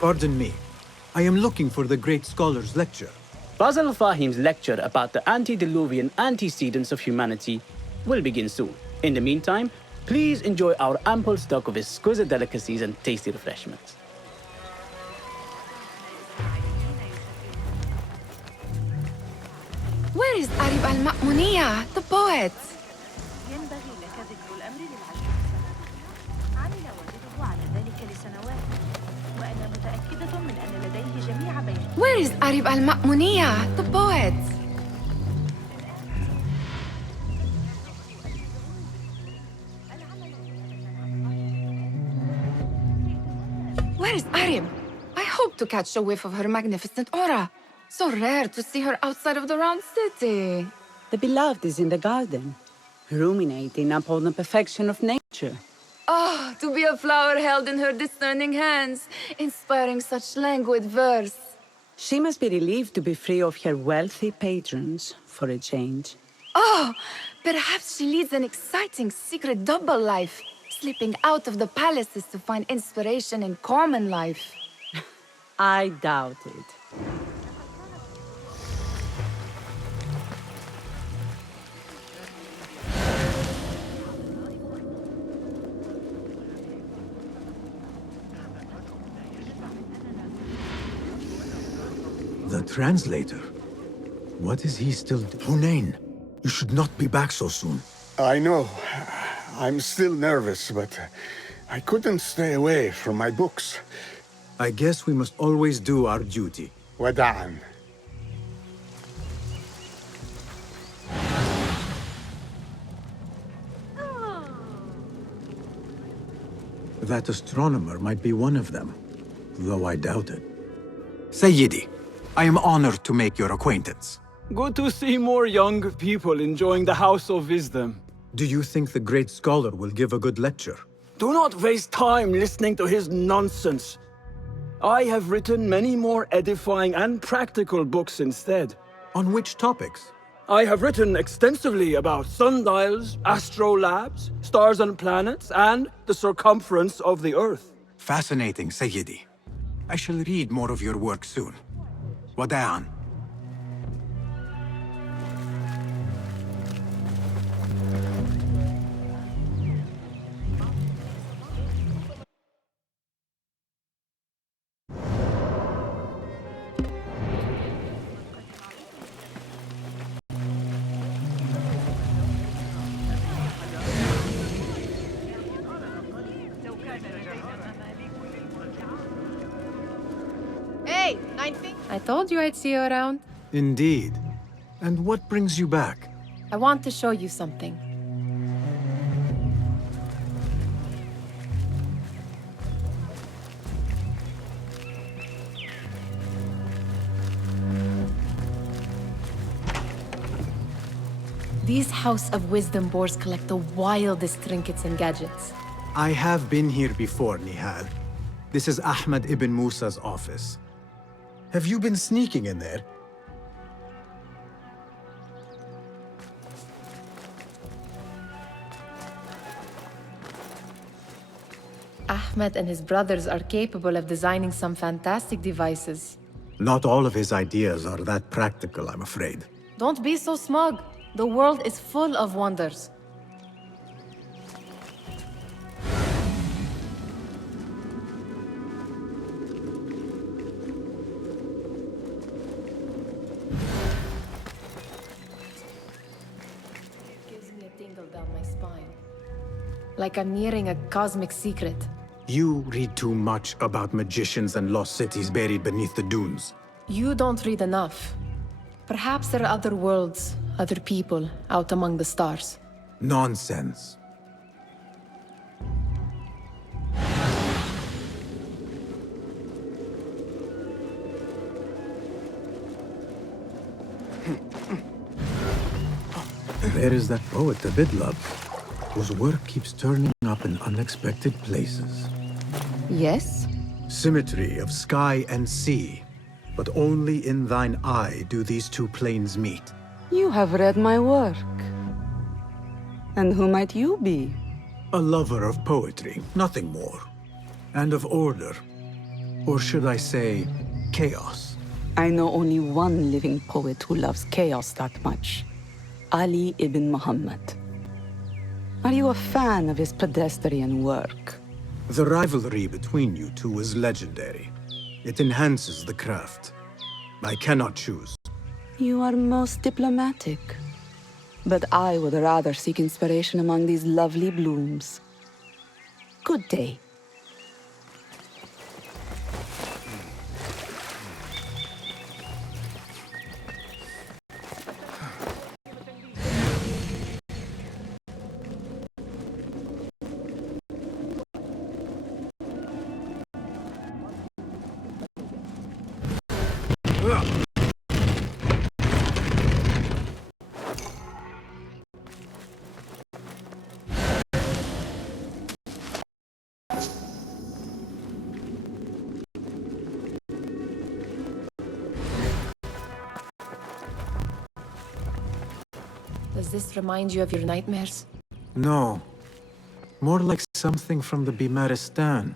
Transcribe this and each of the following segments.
Pardon me. I am looking for the great scholar's lecture. Fazil Fahim's lecture about the antediluvian antecedents of humanity will begin soon. In the meantime, please enjoy our ample stock of exquisite delicacies and tasty refreshments. Where is Arib al-Ma'muniya, the poet? Where is Arib al-Ma'muniya, the poet? Where is Arib? I hope to catch a whiff of her magnificent aura. So rare to see her outside of the round city. The beloved is in the garden, ruminating upon the perfection of nature. Oh, to be a flower held in her discerning hands, inspiring such languid verse. She must be relieved to be free of her wealthy patrons for a change. Oh, perhaps she leads an exciting secret double life, slipping out of the palaces to find inspiration in common life. I doubt it. The translator? What is he still doing? Hunain, you should not be back so soon. I know. I'm still nervous, but I couldn't stay away from my books. I guess we must always do our duty. Wada'an. That astronomer might be one of them, though I doubt it. Sayyidi, I am honored to make your acquaintance. Good to see more young people enjoying the House of Wisdom. Do you think the great scholar will give a good lecture? Do not waste time listening to his nonsense. I have written many more edifying and practical books instead. On which topics? I have written extensively about sundials, astrolabes, stars and planets, and the circumference of the Earth. Fascinating, Sayyidi. I shall read more of your work soon. Wada'an. Hey, I told you I'd see you around. Indeed. And what brings you back? I want to show you something. These House of Wisdom boars collect the wildest trinkets and gadgets. I have been here before, Nihal. This is Ahmed ibn Musa's office. Have you been sneaking in there? Ahmed and his brothers are capable of designing some fantastic devices. Not all of his ideas are that practical, I'm afraid. Don't be so smug. The world is full of wonders. It gives me a tingle down my spine. Like I'm nearing a cosmic secret. You read too much about magicians and lost cities buried beneath the dunes. You don't read enough. Perhaps there are other worlds, other people, out among the stars. Nonsense. There is that poet Abid loves, whose work keeps turning up in unexpected places. Yes? Symmetry of sky and sea, but only in thine eye do these two planes meet. You have read my work. And who might you be? A lover of poetry, nothing more. And of order. Or should I say, chaos. I know only one living poet who loves chaos that much. Ali ibn Muhammad. Are you a fan of his pedestrian work? The rivalry between you two is legendary. It enhances the craft. I cannot choose. You are most diplomatic. But I would rather seek inspiration among these lovely blooms. Good day. Does this remind you of your nightmares? No. More like something from the Bimaristan.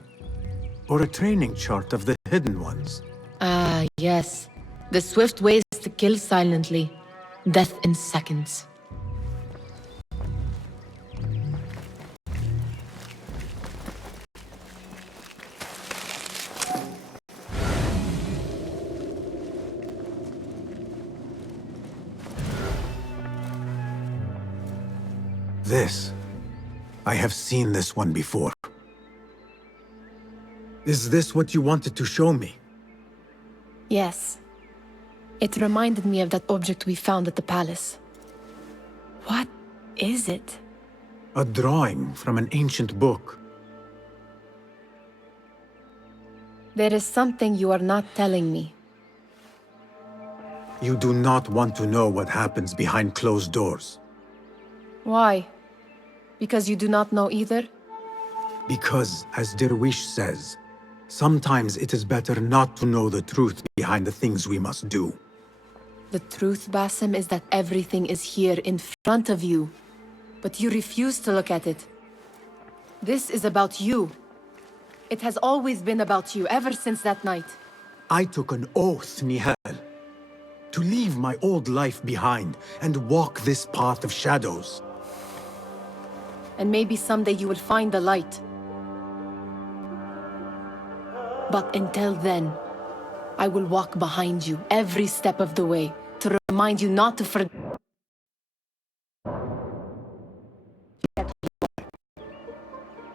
Or a training chart of the Hidden Ones. Ah, yes. The swift ways to kill silently. Death in seconds. This. I have seen this one before. Is this what you wanted to show me? Yes. It reminded me of that object we found at the palace. What is it? A drawing from an ancient book. There is something you are not telling me. You do not want to know what happens behind closed doors. Why? Because you do not know either? Because, as Derwish says, sometimes it is better not to know the truth behind the things we must do. The truth, Basim, is that everything is here in front of you. But you refuse to look at it. This is about you. It has always been about you, ever since that night. I took an oath, Nihal, to leave my old life behind and walk this path of shadows. And maybe someday you will find the light. But until then, I will walk behind you every step of the way to remind you not to forget.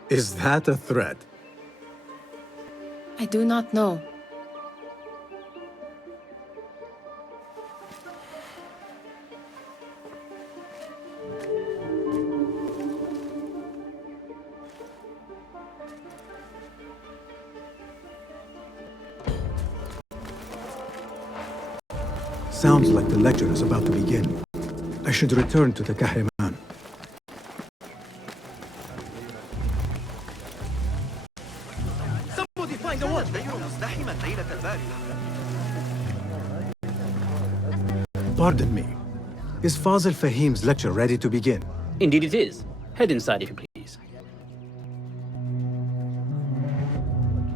Is that a threat? I do not know. Sounds like the lecture is about to begin. I should return to the Kahraman. Somebody find a watch. Pardon me. Is Fazil Fahim's lecture ready to begin? Indeed it is. Head inside if you please.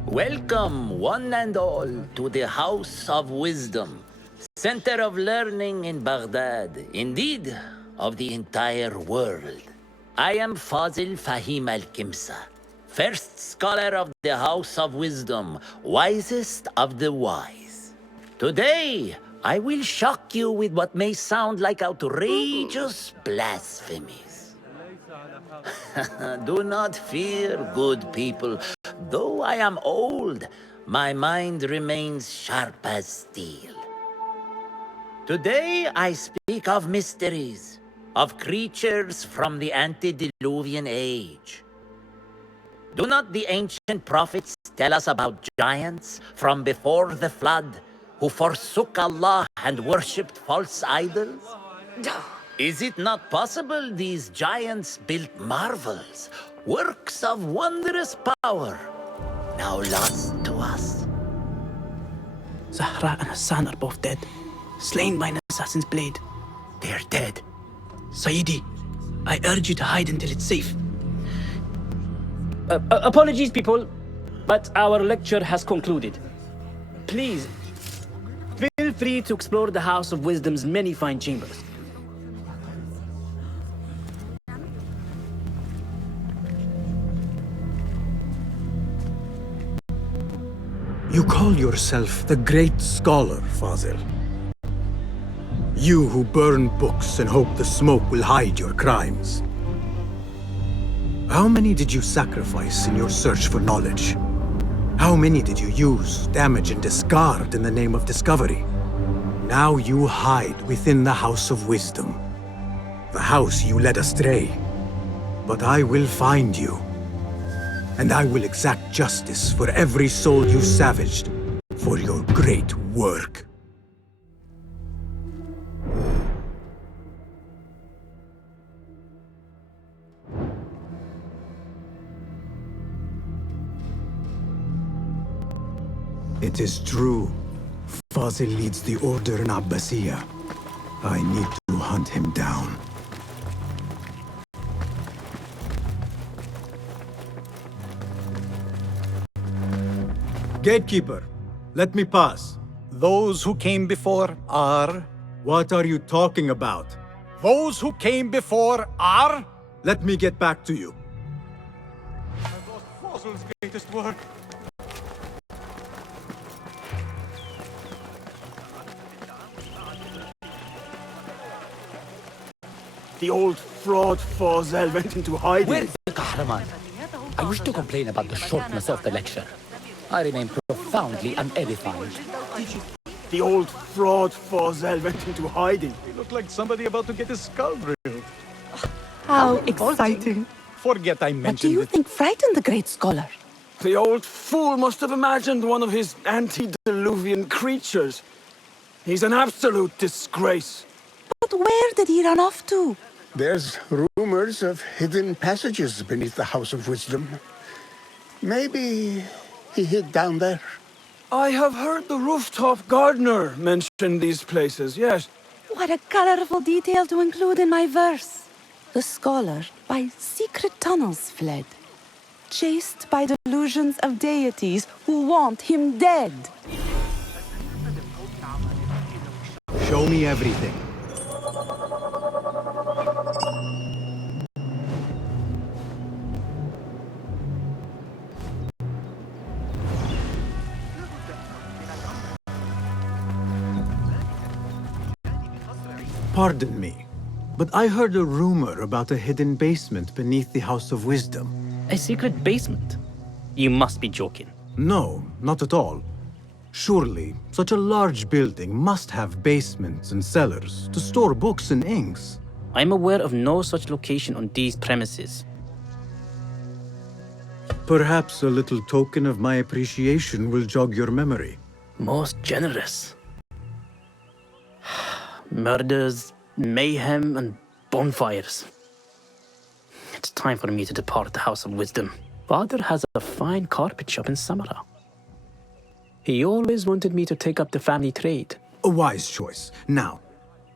Welcome, one and all, to the House of Wisdom, center of learning in Baghdad, indeed, of the entire world. I am Fazil Fahim al-Kimsa, first scholar of the House of Wisdom, wisest of the wise. Today, I will shock you with what may sound like outrageous blasphemies. Do not fear, good people. Though I am old, my mind remains sharp as steel. Today I speak of mysteries, of creatures from the antediluvian age. Do not the ancient prophets tell us about giants from before the flood who forsook Allah and worshipped false idols? Is it not possible these giants built marvels, works of wondrous power, now lost to us? Zahra and Hassan are both dead, slain by an assassin's blade. They are dead. Sayyidi, I urge you to hide until it's safe. Apologies, people, but our lecture has concluded. Please, feel free to explore the House of Wisdom's many fine chambers. You call yourself the great scholar, Fazil. You who burn books and hope the smoke will hide your crimes. How many did you sacrifice in your search for knowledge? How many did you use, damage, and discard in the name of discovery? Now you hide within the House of Wisdom. The house you led astray. But I will find you. And I will exact justice for every soul you savaged for your great work. It is true. Fazil leads the Order in Abbasiyah. I need to hunt him down. Gatekeeper, let me pass. Those who came before are... What are you talking about? Those who came before are... Let me get back to you. I've lost Fazil's greatest work. The old fraud Fazil went into hiding. Where is the Kahraman? I wish to complain about the shortness of the lecture. I remain profoundly unedified. The old fraud Fazil went into hiding. He looked like somebody about to get his skull drilled. How exciting. Forget I What do mentioned you it. think frightened the great scholar? The old fool must have imagined one of his antediluvian creatures. He's an absolute disgrace. But where did he run off to? There's rumors of hidden passages beneath the House of Wisdom. Maybe he hid down there. I have heard the rooftop gardener mention these places, yes. What a colorful detail to include in my verse. The scholar by secret tunnels fled, chased by delusions of deities who want him dead. Show me everything. Pardon me, but I heard a rumor about a hidden basement beneath the House of Wisdom. A secret basement? You must be joking. No, not at all. Surely, such a large building must have basements and cellars to store books and inks. I'm aware of no such location on these premises. Perhaps a little token of my appreciation will jog your memory. Most generous. Murders, mayhem, and bonfires. It's time for me to depart the House of Wisdom. Father has a fine carpet shop in Samara. He always wanted me to take up the family trade. A wise choice. Now,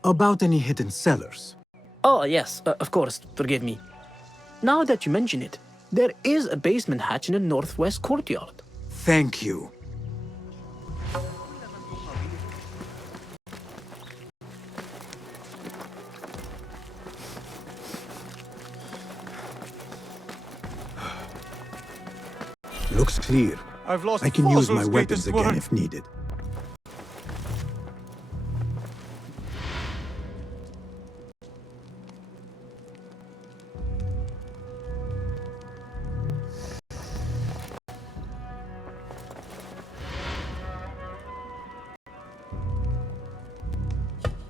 about any hidden cellars. Oh, yes, of course, forgive me. Now that you mention it, there is a basement hatch in the northwest courtyard. Thank you. Looks clear. I've lost I can use my Fazil's weapons greatest again work. if needed.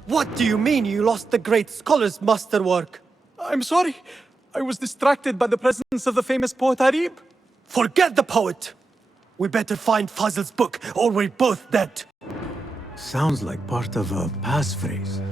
What do you mean you lost the great scholar's masterwork? I'm sorry. I was distracted by the presence of the famous poet Arib. Forget the poet! We better find Fazil's book, or we're both dead. Sounds like part of a passphrase.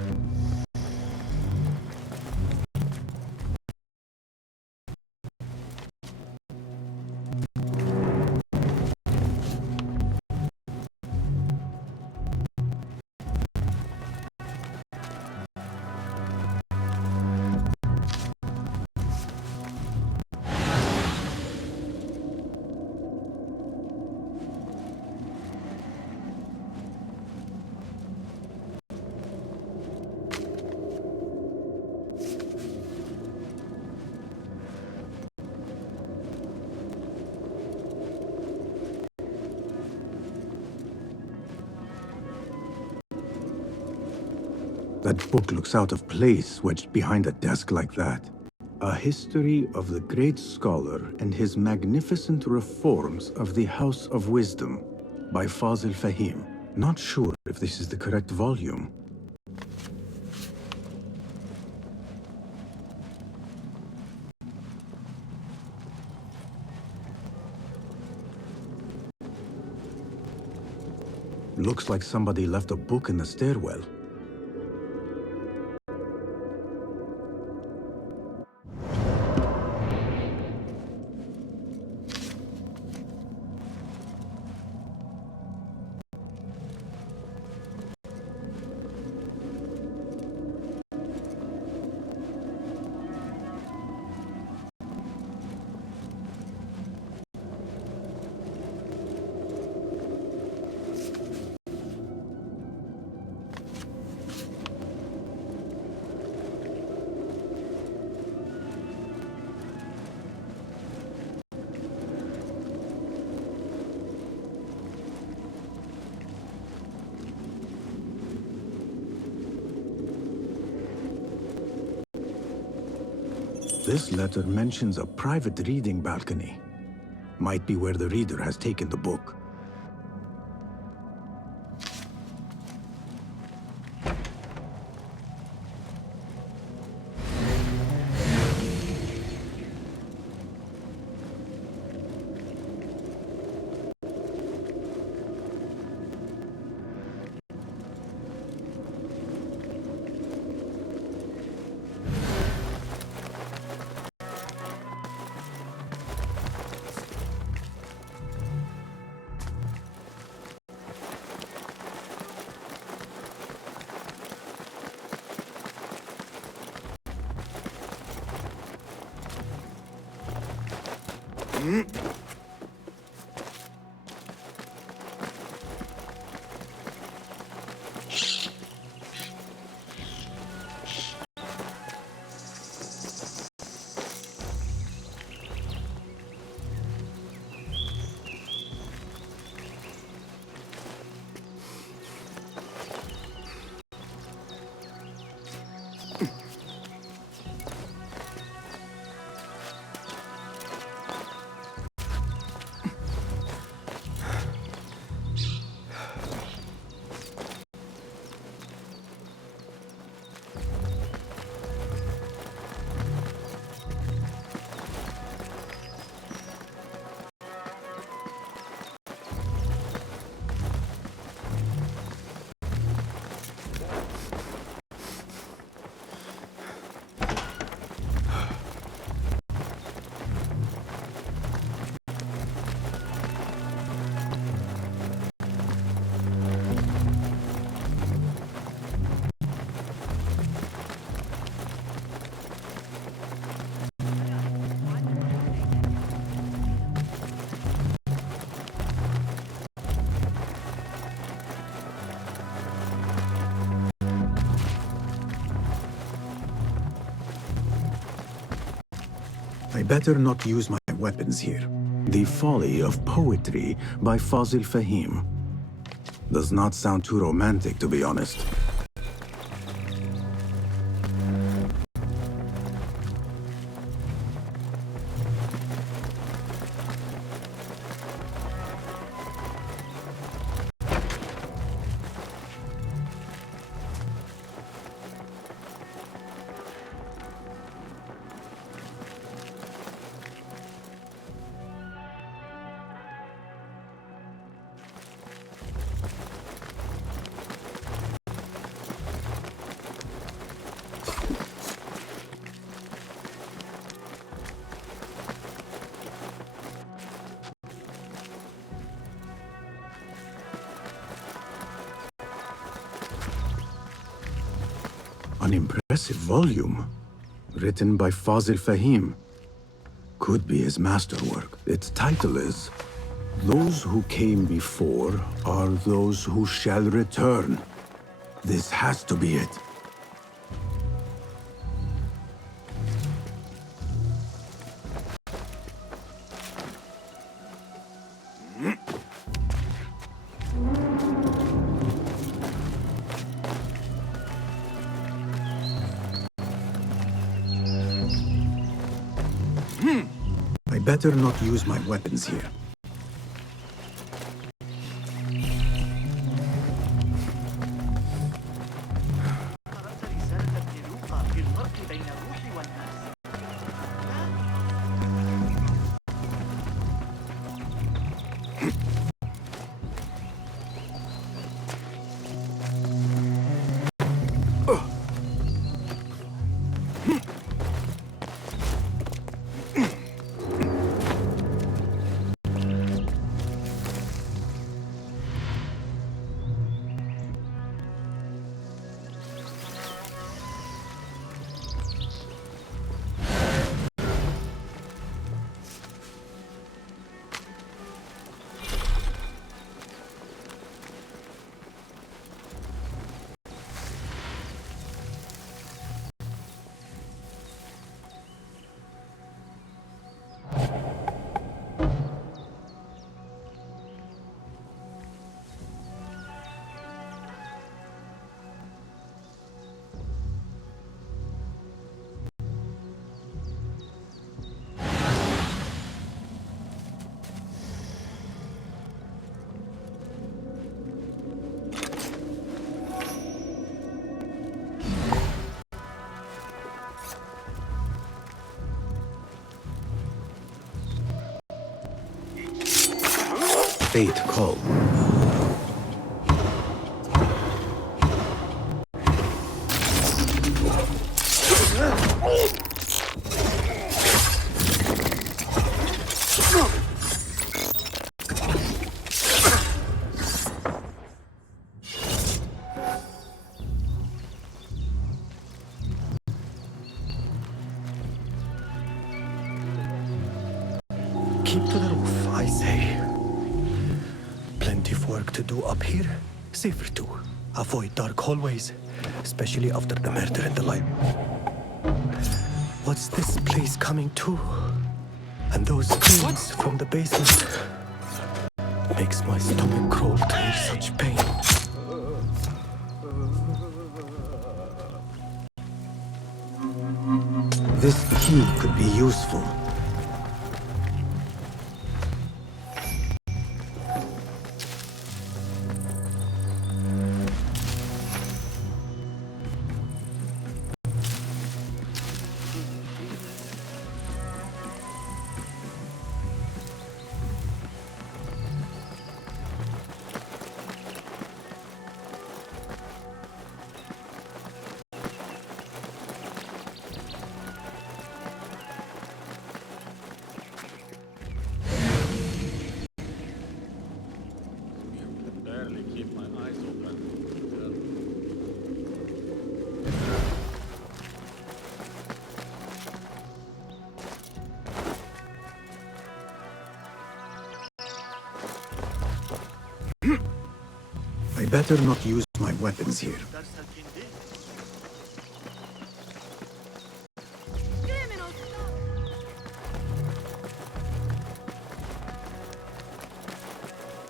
That book looks out of place wedged behind a desk like that. A history of the great scholar and his magnificent reforms of the House of Wisdom by Fazil Fahim. Not sure if this is the correct volume. Looks like somebody left a book in the stairwell. This letter mentions a private reading balcony. Might be where the reader has taken the book. I better not use my weapons here. The Folly of Poetry by Fazil Fahim. Does not sound too romantic, to be honest. An impressive volume, written by Fazil Fahim. Could be his masterwork. Its title is, "Those who came before are those who shall return." This has to be it. better not use my weapons here. Fate called. Keep to the roof, I say. Plenty of work to do up here. Safer too. Avoid dark hallways, especially after the murder in the library. What's this place coming to? And those screams from the basement. Makes my stomach crawl to hear such pain. This key could be useful. I better not use my weapons here.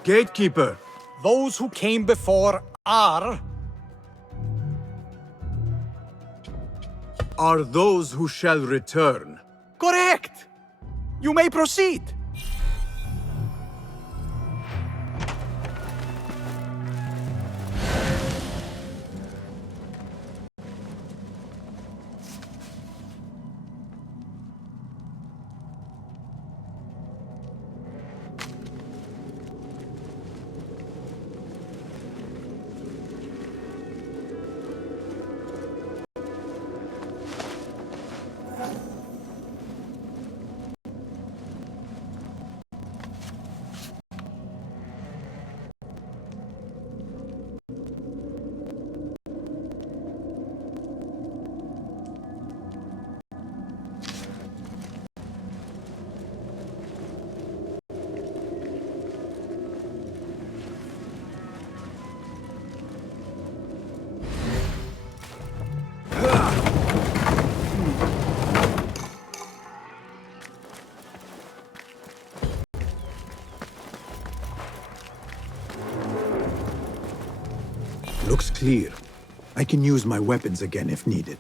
Gatekeeper! Those who came before are Those who shall return. correct! You may proceed. Looks clear. I can use my weapons again if needed.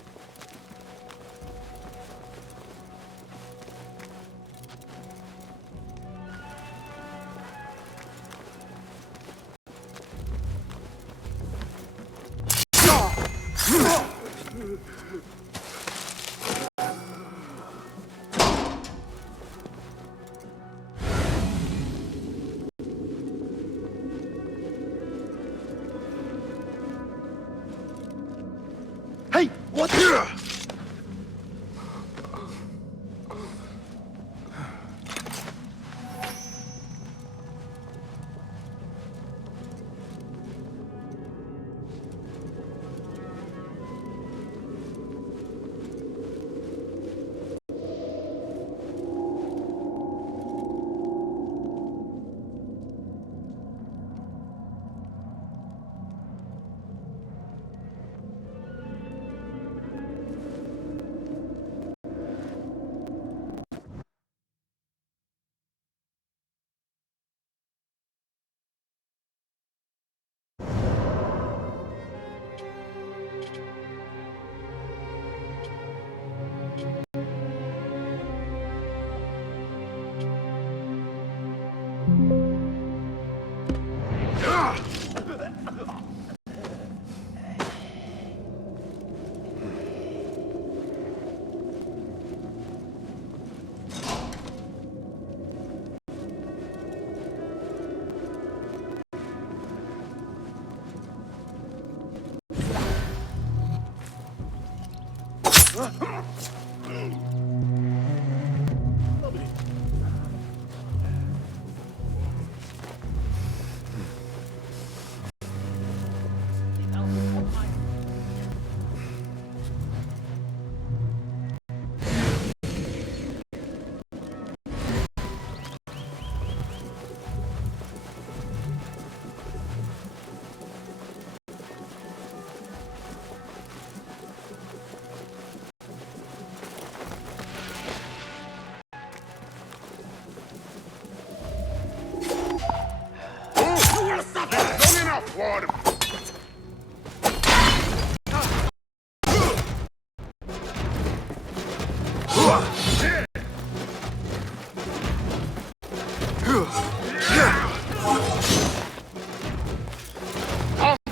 Hey, what?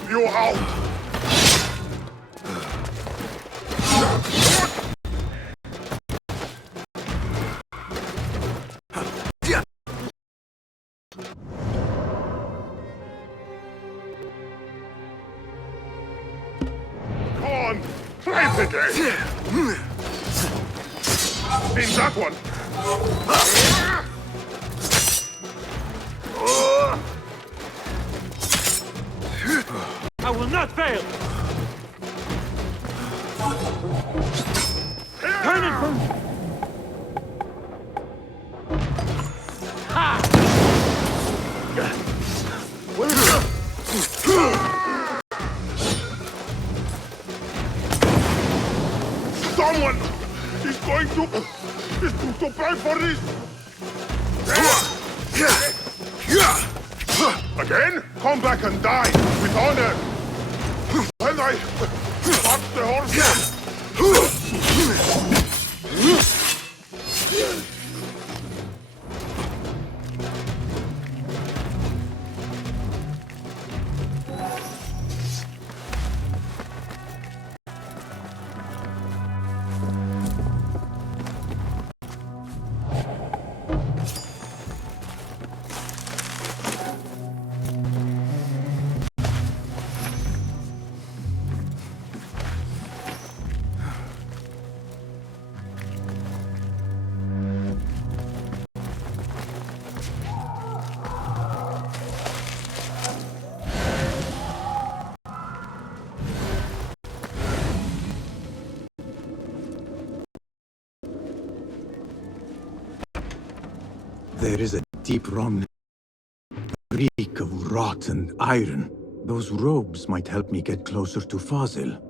You out! Come on! Try it again! In that one! I will not fail! Turn it from... Ha! Someone is going to pay for this! Again? Come back and die with honor! When I stop the horse... There is a deep run, reek of rot and iron. Those robes might help me get closer to Fazil.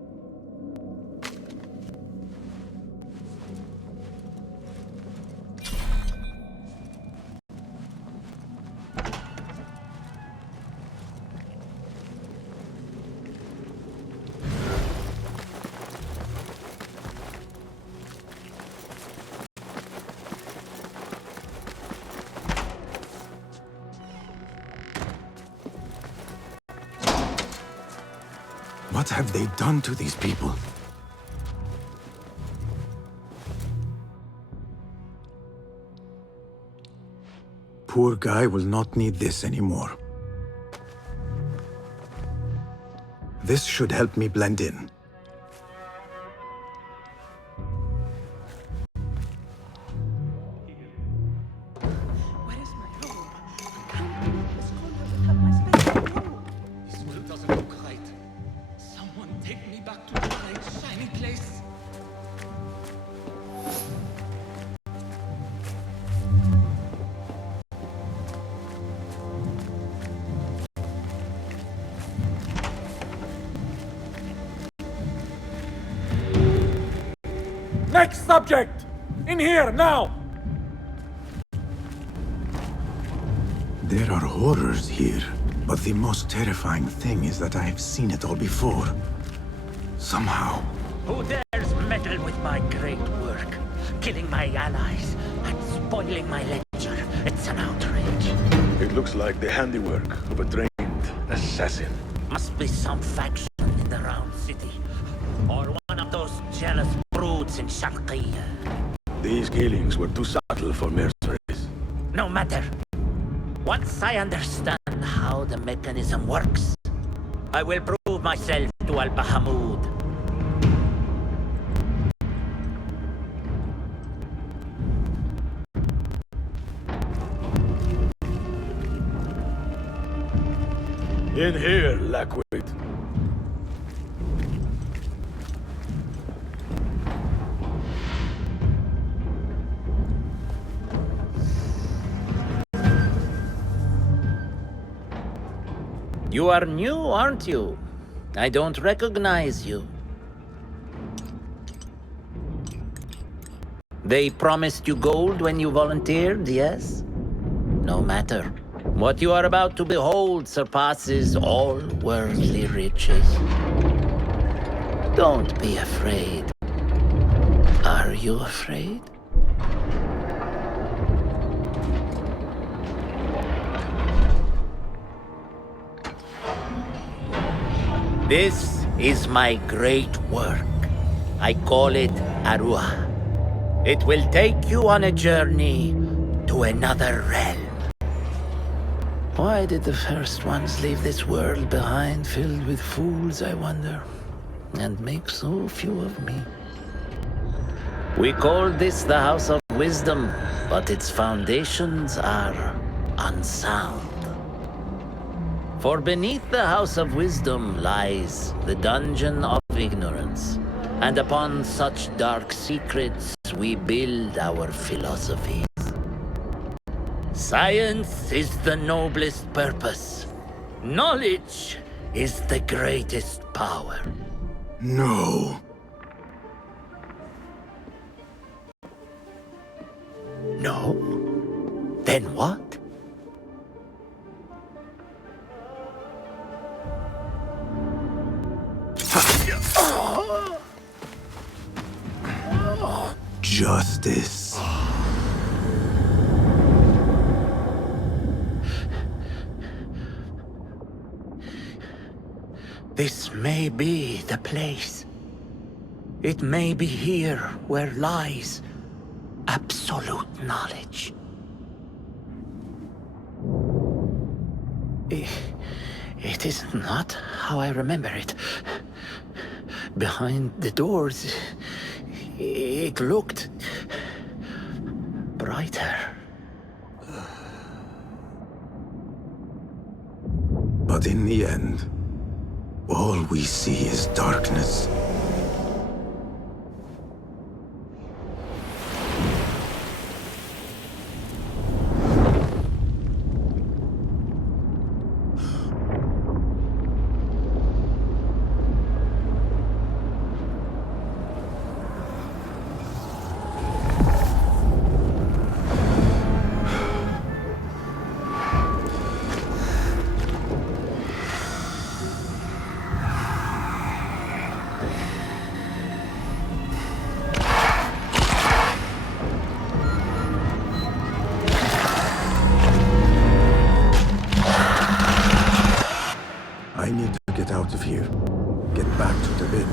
What What have they done to these people? Poor guy will not need this anymore. This should help me blend in. Where is my robe? I can't believe this corner would have my special robe. This world doesn't look right. Someone take me back to the bright, shiny place. Next subject! In here, now! There are horrors here, but the most terrifying thing is that I have seen it all before. Somehow. Who dares meddle with my great work? Killing my allies and spoiling my lecture. It's an outrage. It looks like the handiwork of a trained assassin. Must be some faction in the Round City. Or one of those jealous broods in Sharqiyya. These killings were too subtle for mercenaries. No matter. Once I understand how the mechanism works, I will prove myself to Al-Bahamud. In here, Lackwit. You are new, aren't you? I don't recognize you. They promised you gold when you volunteered, yes? No matter. What you are about to behold surpasses all worldly riches. Don't be afraid. Are you afraid? This is my great work. I call it Arua. It will take you on a journey to another realm. Why did the first ones leave this world behind, filled with fools, I wonder, and make so few of me? We call this the House of Wisdom, but its foundations are unsound. For beneath the House of Wisdom lies the Dungeon of Ignorance, and upon such dark secrets we build our philosophies. Science is the noblest purpose. Knowledge is the greatest power. No. No? Then what? Justice. This may be the place. It may be here where lies absolute knowledge. It is not how I remember it. Behind the doors, it looked brighter. But in the end, all we see is darkness. would have been.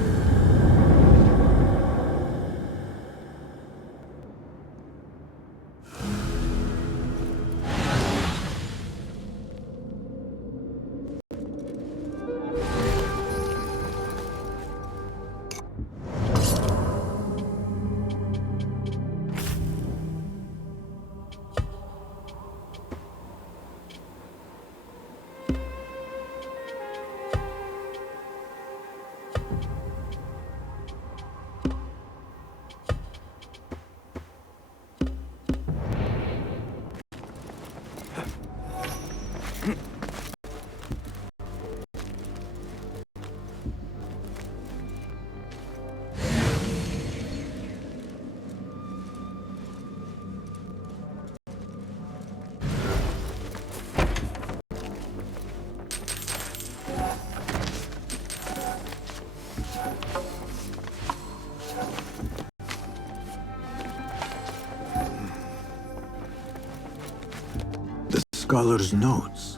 Scholar's notes.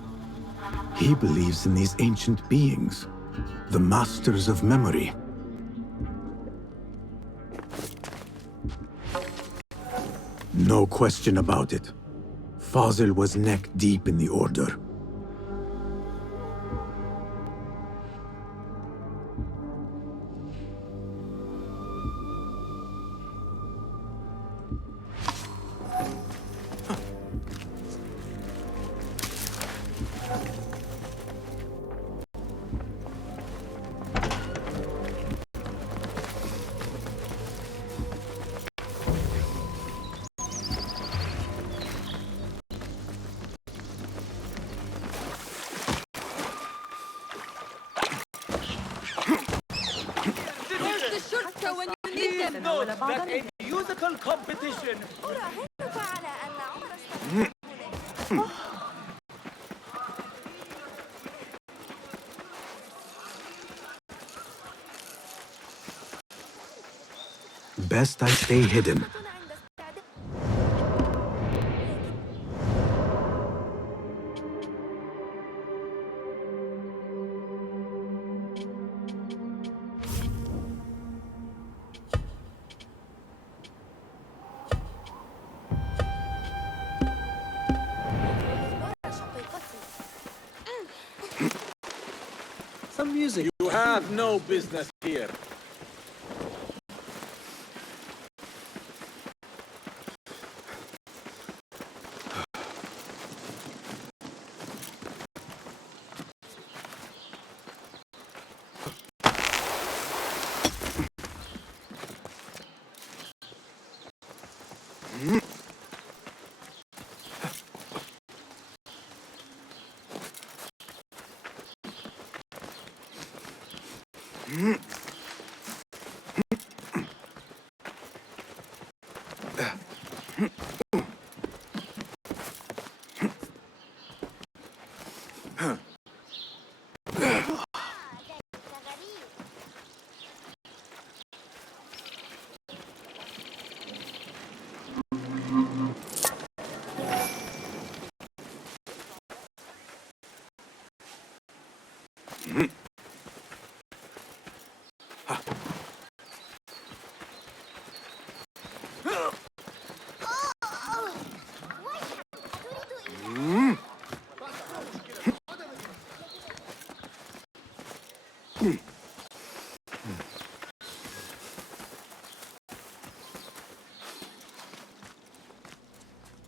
He believes in these ancient beings, the masters of memory. No question about it. Fazil was neck deep in the Order. Musical competition. Best I stay hidden. Some music. You have no business here.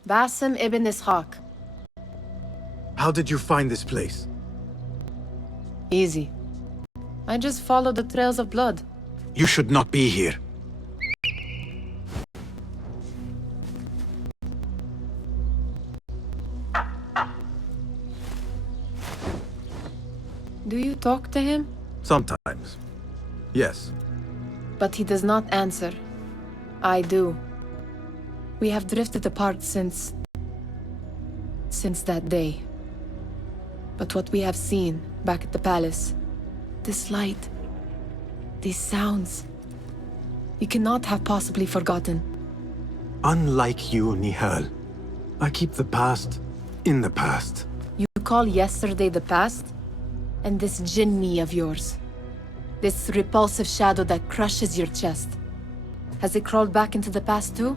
Basim ibn Ishaq. How did you find this place? Easy. I just followed the trails of blood. You should not be here. Do you talk to him? Sometimes. Yes. But he does not answer. I do. We have drifted apart since that day. But what we have seen back at the palace, this light, these sounds, you cannot have possibly forgotten. Unlike you, Nihal, I keep the past in the past. You call yesterday the past? And this jinni of yours? This repulsive shadow that crushes your chest. Has it crawled back into the past too?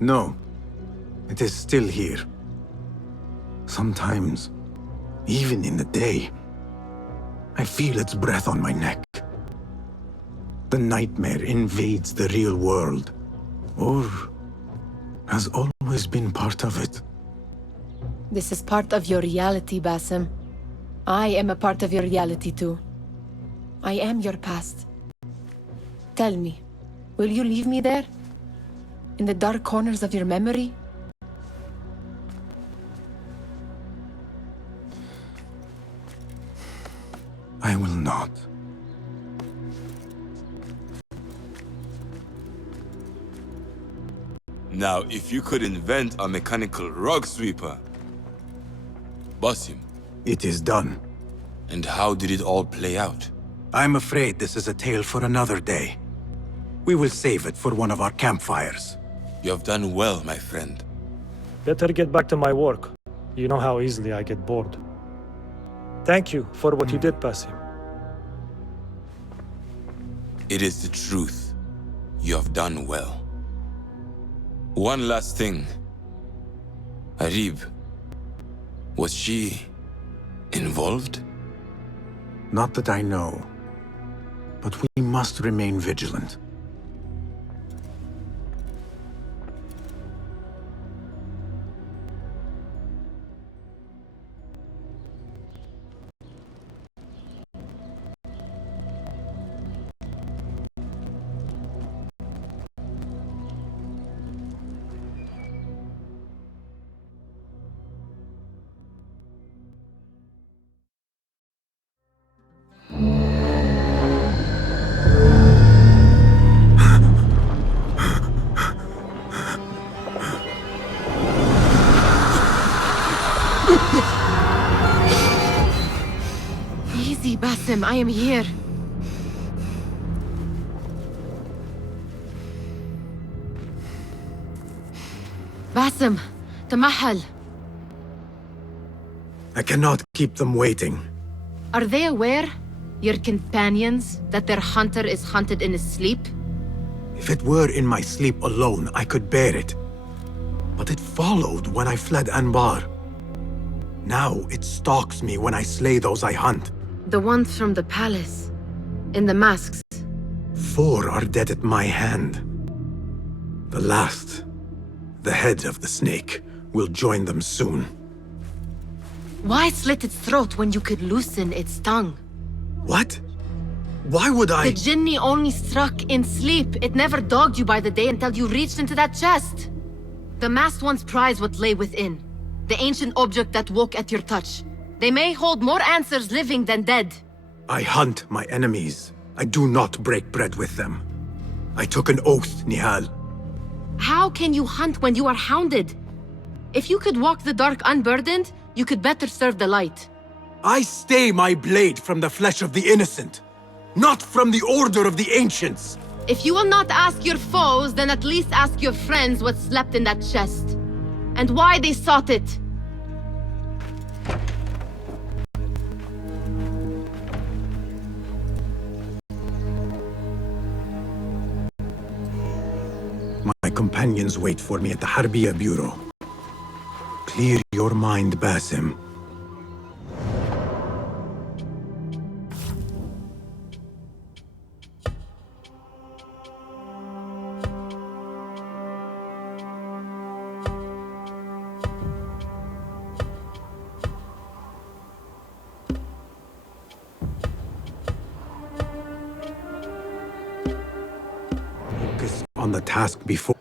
No. It is still here. Sometimes, even in the day, I feel its breath on my neck. The nightmare invades the real world, or has always been part of it. This is part of your reality, Basim. I am a part of your reality too. I am your past. Tell me, will you leave me there? In the dark corners of your memory? I will not. Now, if you could invent a mechanical rug sweeper... Basim. It is done. And how did it all play out? I'm afraid this is a tale for another day. We will save it for one of our campfires. You have done well, my friend. Better get back to my work. You know how easily I get bored. Thank you for what you did, Basim. It is the truth. You have done well. One last thing. Arib. Was she... involved? Not that I know. But we must remain vigilant. Easy, Basim, I am here. Basim, Tamahal. I cannot keep them waiting. Are they aware, your companions, that their hunter is hunted in his sleep? If it were in my sleep alone, I could bear it. But it followed when I fled Anbar. Now it stalks me when I slay those I hunt. The ones from the palace, in the masks. 4 are dead at my hand. The last, the head of the snake, will join them soon. Why slit its throat when you could loosen its tongue? What? Why would I? The Jinni only struck in sleep. It never dogged you by the day until you reached into that chest. The masked ones prize what lay within. The ancient object that woke at your touch. They may hold more answers living than dead. I hunt my enemies. I do not break bread with them. I took an oath, Nihal. How can you hunt when you are hounded? If you could walk the dark unburdened, you could better serve the light. I stay my blade from the flesh of the innocent, not from the order of the ancients. If you will not ask your foes, then at least ask your friends what slept in that chest. And why they sought it. My companions wait for me at the Harbiya Bureau. Clear your mind, Basim. Focus on the task before.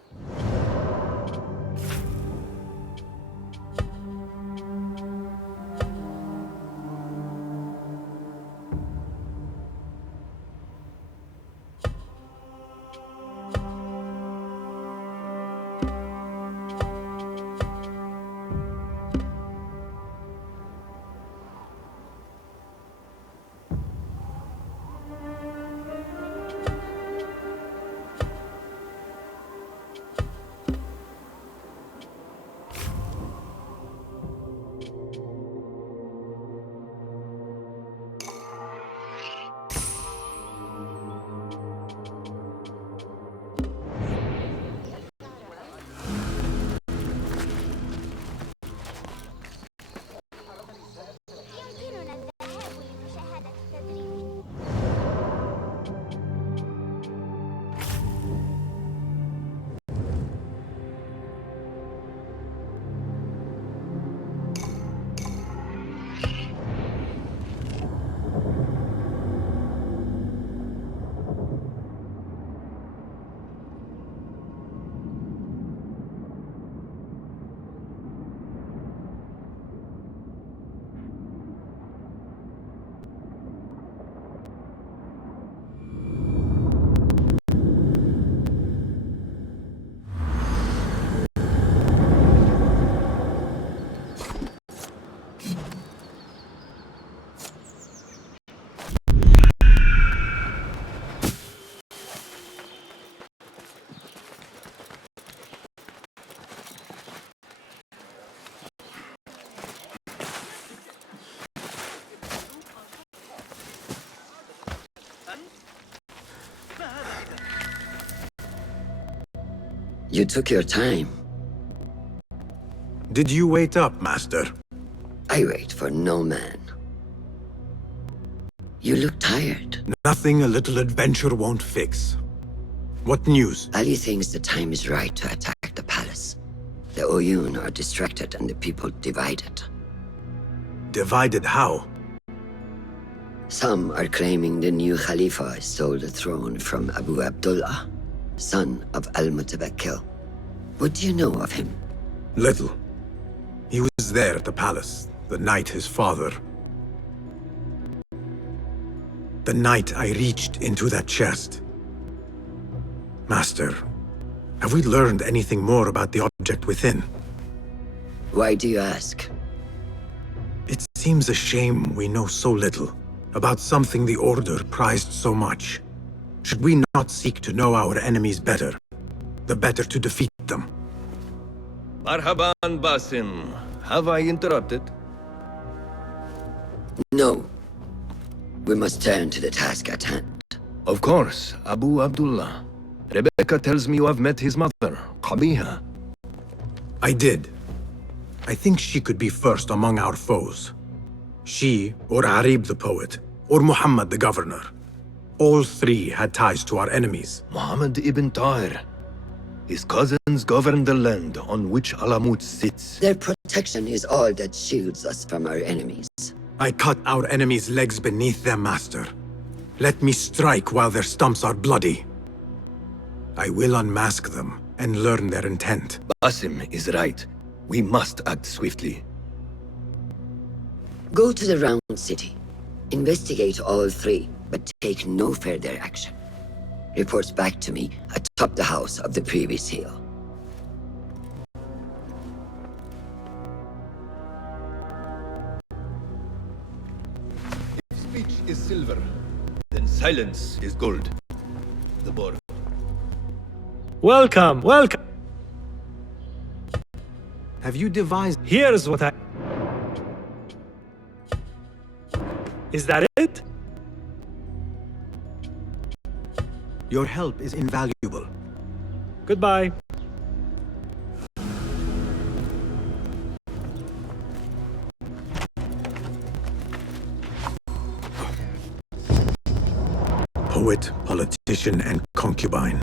You took your time. Did you wait up, Master? I wait for no man. You look tired. Nothing a little adventure won't fix. What news? Ali thinks the time is right to attack the palace. The Oyun are distracted and the people divided. Divided how? Some are claiming the new Khalifa stole the throne from Abu Abdullah, son of Al-Mutawakkil. What do you know of him? Little. He was there at the palace, the night his father... The night I reached into that chest. Master, have we learned anything more about the object within? Why do you ask? It seems a shame we know so little about something the Order prized so much. Should we not seek to know our enemies better, the better to defeat them? Marhaban, Basim. Have I interrupted? No. We must turn to the task at hand. Of course, Abu Abdullah. Rebecca tells me you have met his mother, Qabiha. I did. I think she could be first among our foes. She, or Arib the poet, or Muhammad the governor. All three had ties to our enemies. Muhammad ibn Tahir. His cousins govern the land on which Alamut sits. Their protection is all that shields us from our enemies. I cut our enemies' legs beneath them, Master. Let me strike while their stumps are bloody. I will unmask them and learn their intent. Basim is right. We must act swiftly. Go to the Round City. Investigate all three, but take no further action. Reports back to me atop the house of the previous hill. If speech is silver, then silence is gold. The board. Welcome, welcome. Have you devised... Here's what I... Is that it? Your help is invaluable. Goodbye. Poet, politician, and concubine.